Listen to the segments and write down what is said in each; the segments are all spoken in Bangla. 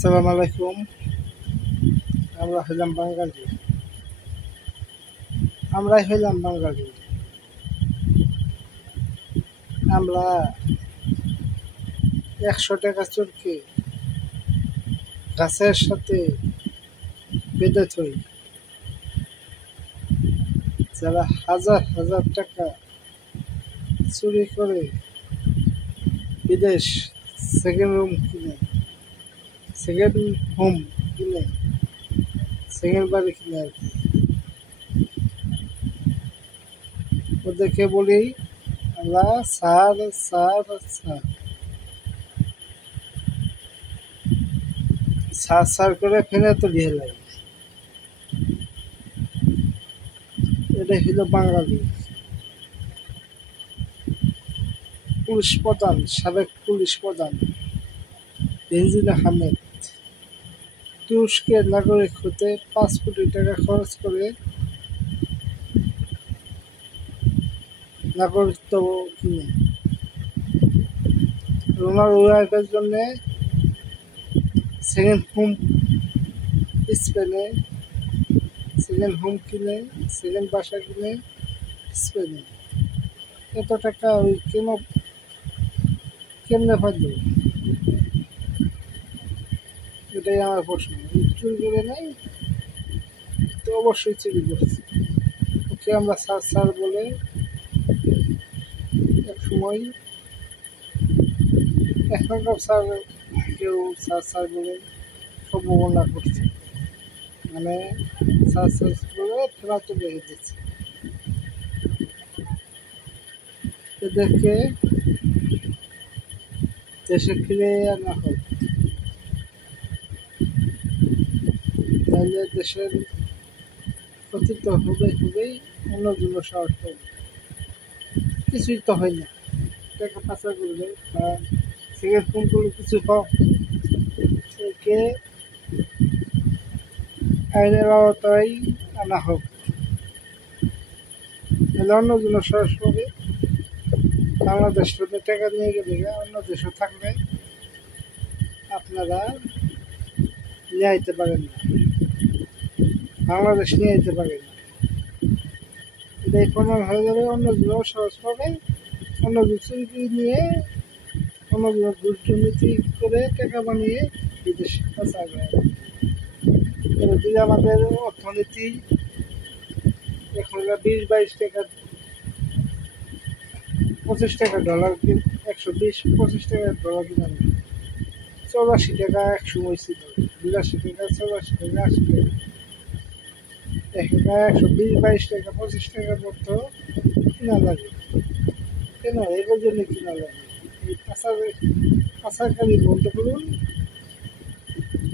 আসসালামু আলাইকুম। আমরা হইলাম বাঙালি। আমরাই হইলাম বাঙালি। আমরা 100 টাকা চোরকে গাছের সাথে বেঁধে থই। যারা হাজার হাজার টাকা চুরি করে বিদেশ সেকেন্ড হোম কিনে সেকেন্ড বাড়ি কিনে আর কি, ওদেরকে বলি আমরা sir sir sir sir sir করে ফেলে তো দিয়ে লাগে। এটাই হইল বাঙালি। পুলিশ প্রধান, সাবেক পুলিশ প্রধান বেনজির আহমেদ তুরস্কের নাগরিক হতে 5 কোটি টাকা খরচ করে নাগরিকত্ব কিনে রোনার ওয়াইফের জন্য সেকেন্ড হোম স্পেনে সেকেন্ড হোম কিনে সেকেন্ড বাসা কিনে স্পেনে। এত টাকা ওই কেমনে পারল? এটাই আমার প্রশ্ন। চুরি করে নাই তো অবশ্যই চুরি করছে। ওকে আমরা স্যার স্যার বলে এক সময় এখনকার স্যার কেউ স্যার স্যার বলে সম্ভাবনা করছে, মানে স্যার স্যার বলে ফেলা তো রেখে দিচ্ছে। এদেরকে দেশে ফিরে আনা হোক, তাহলে দেশের ক্ষতি তো হবেই, অন্যজন্য সাহস হবে। কিছুই তো হয় না, টাকা পাচার করলে বা সিগারেট ফোন করলে কিছু হোক, একে আইনের আওতায় আনা হোক, তাহলে অন্যজন্য সাহস হবে। বাংলাদেশ থেকে টাকা নিয়ে গেলে অন্য দেশে থাকলে আপনারা নিয়ে আইতে পারেন না, বাংলাদেশ নিয়ে আইতে পারেন না। এটাই প্রমাণ হয়ে যাবে। অন্যজন সাহস পাবে, অন্যজন চুরি নিয়ে অন্যজন দুর্নীতি করে টাকা বানিয়ে বিদেশে পাচার করে। এবার যদি আমাদের অর্থনীতি এখন 20-22 টাকা 25 টাকা ডলার, 120-25 টাকা ডলার কিনা 84 টাকা এক সময় ছিল, 82 টাকা 84 টাকা 80 টাকা। এখন 120-22 টাকা 25 টাকার মতো কিনা লাগে। কেন? এগুলোর জন্য কিনা লাগে। এই পাচারকারী বন্ধ করুন।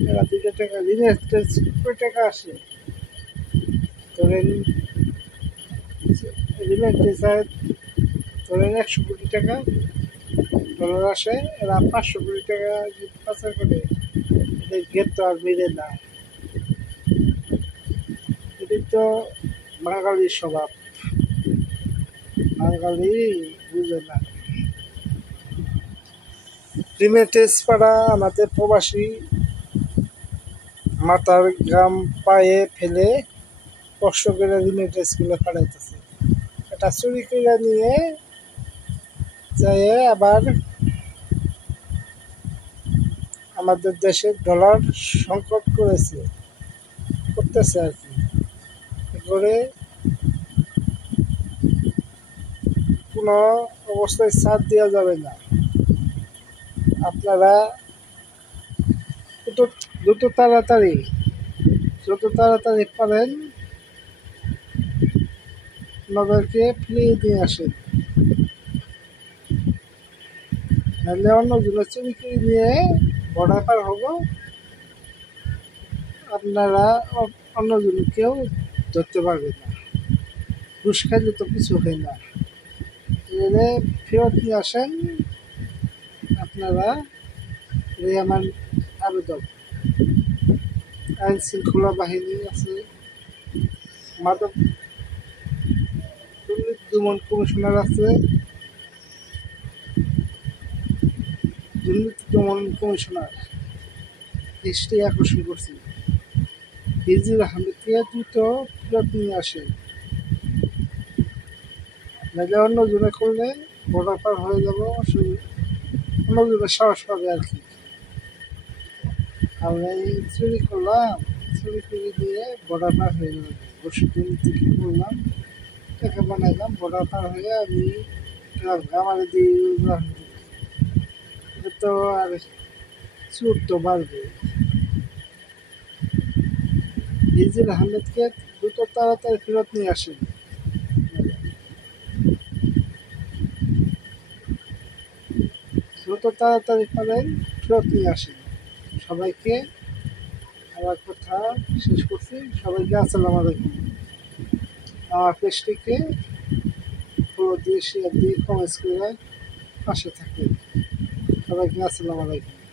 এরা 2 টাকা রিমিটেন্স কয় টাকা আসে ধরেন, রিমিটেন্স ধরেন 100 কোটি টাকা ডলার আসে, এরা 500 কোটি টাকা পাচার করে। এদের গেট তো আর বেড়ে না। এটি তো বাঙালির স্বভাব, বাঙালি বুঝে না। রিমিটেন্স পাড়া আমাদের প্রবাসী মাথার গাম পায়ে ফেলে কষ্ট করে রিমিটেন্সগুলো পাঠাইতেছে। এটা চুরি করে নিয়ে যায় আবার আমাদের দেশে ডলার সংকট করতেছে আর কি। করে কোনো অবস্থায় ছাড় দেওয়া যাবে না। আপনারা যত তাড়াতাড়ি পারেন ওনাদেরকে ফিরিয়ে দিয়ে আসেন, নাহলে অন্যগুলো চুরি করে নিয়ে বর্ডার পার হবো, আপনারা অন্যজন কেউ ধরতে পারবে না। ঘুষ খাইলে তো কিছু হয় না। এলে ফেরত নিয়ে আসেন আপনারা। এই আমার আবেদন। আইন শৃঙ্খলা বাহিনী আছে, মাদক দুর্নীতি দমন কমিশনার আছে, দুর্নীতি দমন কমিশনার দৃষ্টি আকর্ষণ করছি। হিজরুল আহমেদকে দ্রুত ফেরত নিয়ে আসেন, নাহলে অন্যজনে করলে বর্ডার পার হয়ে যাব, অন্যজনের সাহস পাবে আর কি। আমরা এই চুরি করলাম, চুরি করে দিয়ে বর্ডার পার হয়ে গেল। ওষুধ থেকে করলাম, টাকা বানাইলাম, বর্ডার পার হয়ে আমি আমার দিয়ে এটা তো আর চুর তো বাড়বে। হিজরুল আহমেদকে দ্রুত তাড়াতাড়ি ফেরত নিয়ে আসেন, দ্রুত তাড়াতাড়ি পারেন ফেরত নিয়ে আসেন। সবাইকে আমার কথা শেষ করছি। সবাইকে আসসালামু আলাইকুম। আমার পেজটিকে ফলো দিয়ে শেয়ার দিয়ে কমেন্টস করে পাশে থাকবেন। সবাইকে আসসালামু আলাইকুম।